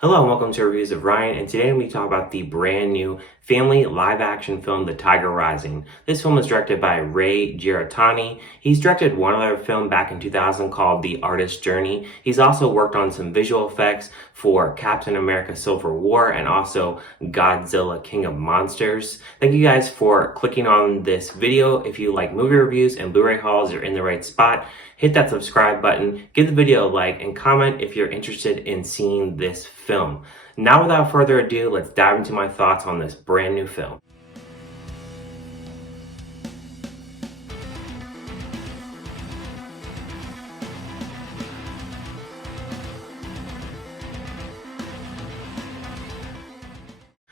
Hello and welcome to Reviews of Ryan, and today we talk about the brand new family live-action film, The Tiger Rising. This film is directed by Ray Giratani. He's directed one other film back in 2000 called The Artist's Journey. He's also worked on some visual effects for Captain America Civil War and also Godzilla King of Monsters. Thank you guys for clicking on this video. If you like movie reviews and Blu-ray hauls, you're in the right spot. Hit that subscribe button, give the video a like, and comment if you're interested in seeing this film. Now, without further ado, let's dive into my thoughts on this brand new film.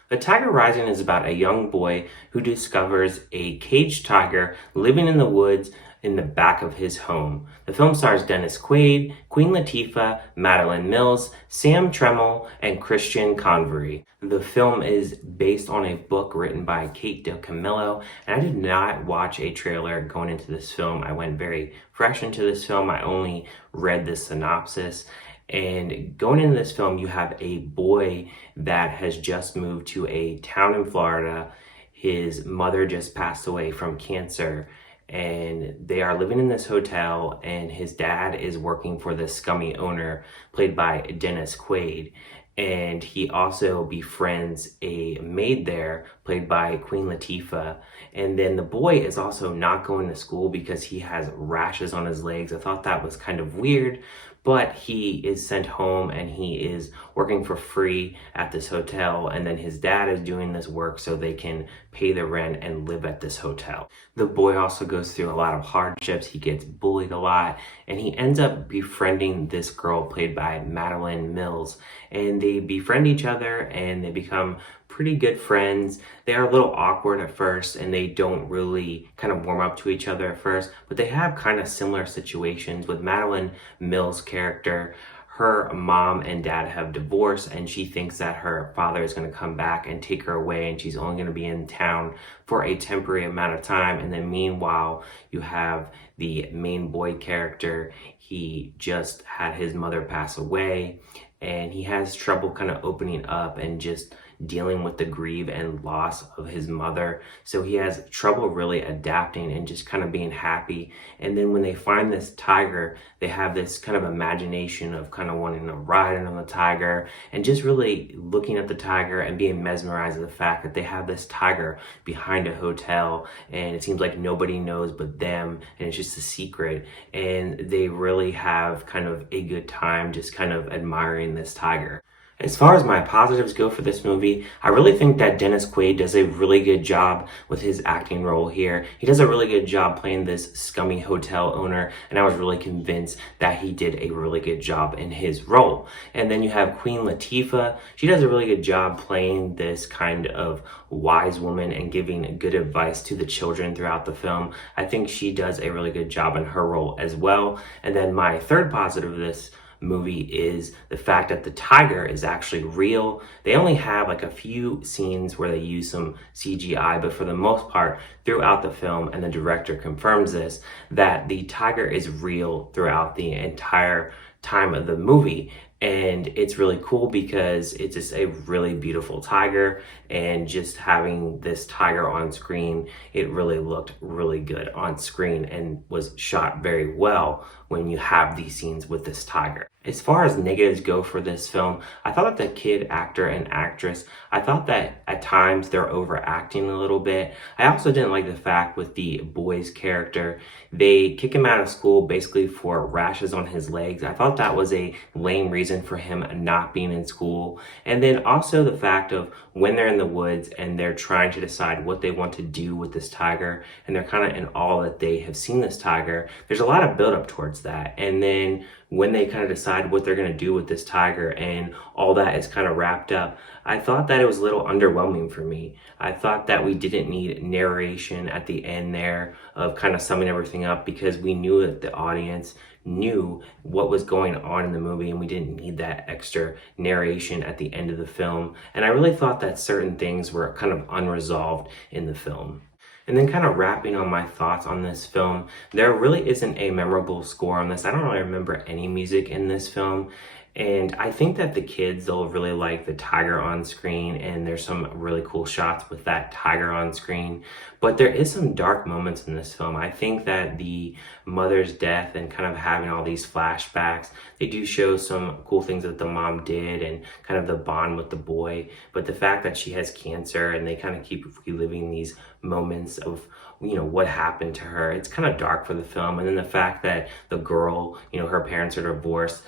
The Tiger Rising is about a young boy who discovers a caged tiger living in the woods in the back of his home. The film stars Dennis Quaid, Queen Latifah, Madeline Mills, Sam Tremmell, and Christian Convery. The film is based on a book written by Kate DiCamillo, and I did not watch a trailer going into this film. I went very fresh into this film. I only read the synopsis. And going into this film, you have a boy that has just moved to a town in Florida. His mother just passed away from cancer, and they are living in this hotel, and his dad is working for the scummy owner, played by Dennis Quaid. And he also befriends a maid there, played by Queen Latifah. And then the boy is also not going to school because he has rashes on his legs. I thought that was kind of weird, but he is sent home and he is working for free at this hotel. And then his dad is doing this work so they can pay the rent and live at this hotel. The boy also goes through a lot of hardships. He gets bullied a lot, and he ends up befriending this girl played by Madeline Mills. And they befriend each other and they become pretty good friends. They are a little awkward at first and they don't really kind of warm up to each other at first, but they have kind of similar situations. With Madeline Mills' character, her mom and dad have divorced, and she thinks that her father is going to come back and take her away, and she's only going to be in town for a temporary amount of time. And then meanwhile, you have the main boy character. He just had his mother pass away, and he has trouble kind of opening up and just dealing with the grief and loss of his mother. So he has trouble really adapting and just kind of being happy. And then when they find this tiger, they have this kind of imagination of kind of wanting to ride on the tiger and just really looking at the tiger and being mesmerized at the fact that they have this tiger behind a hotel, and it seems like nobody knows but them, and it's just a secret. And they really have kind of a good time just kind of admiring this tiger. As far as my positives go for this movie, I really think that Dennis Quaid does a really good job with his acting role here. He does a really good job playing this scummy hotel owner, and I was really convinced that he did a really good job in his role. And then you have Queen Latifah. She does a really good job playing this kind of wise woman and giving good advice to the children throughout the film. I think she does a really good job in her role as well. And then my third positive of this movie is the fact that the tiger is actually real. They only have like a few scenes where they use some CGI, but for the most part throughout the film, and the director confirms this, that the tiger is real throughout the entire time of the movie. And it's really cool because it's just a really beautiful tiger, and just having this tiger on screen, it really looked really good on screen and was shot very well when you have these scenes with this tiger. As far as negatives go for this film, I thought that the kid actor and actress, I thought that at times they're overacting a little bit. I also didn't like the fact with the boy's character, they kick him out of school basically for rashes on his legs. I thought that was a lame reason for him not being in school. And then also the fact of when they're in the woods and they're trying to decide what they want to do with this tiger, and they're kind of in awe that they have seen this tiger, there's a lot of buildup towards that. And then when they kind of decide what they're going to do with this tiger and all that is kind of wrapped up, I thought that it was a little underwhelming for me. I thought that we didn't need narration at the end there of kind of summing everything up, because we knew that the audience knew what was going on in the movie, and we didn't need that extra narration at the end of the film. And I really thought that certain things were kind of unresolved in the film. And then kind of wrapping on my thoughts on this film, there really isn't a memorable score on this. I don't really remember any music in this film. And I think that the kids, they'll really like the tiger on screen, and there's some really cool shots with that tiger on screen. But there is some dark moments in this film. I think that the mother's death and kind of having all these flashbacks, they do show some cool things that the mom did and kind of the bond with the boy. But the fact that she has cancer and they kind of keep reliving these moments of what happened to her, it's kind of dark for the film. And then the fact that the girl, her parents are divorced,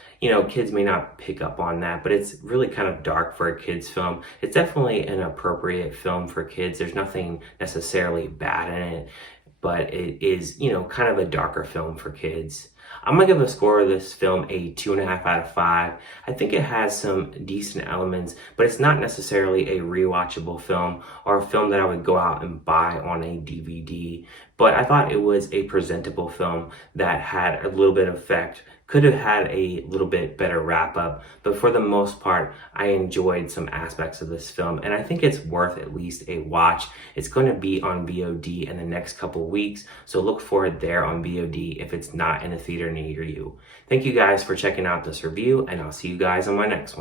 kids may not pick up on that, but it's really kind of dark for a kid's film. It's definitely an appropriate film for kids. There's nothing necessarily bad in it, but it is, kind of a darker film for kids. I'm gonna give a score of this film a 2.5 out of 5. I think it has some decent elements, but it's not necessarily a rewatchable film or a film that I would go out and buy on a DVD. But I thought it was a presentable film that had a little bit of effect, could have had a little bit better wrap up, but for the most part, I enjoyed some aspects of this film, and I think it's worth at least a watch. It's going to be on VOD in the next couple weeks, so look for it there on VOD if it's not in a theater near you. Thank you guys for checking out this review, and I'll see you guys on my next one.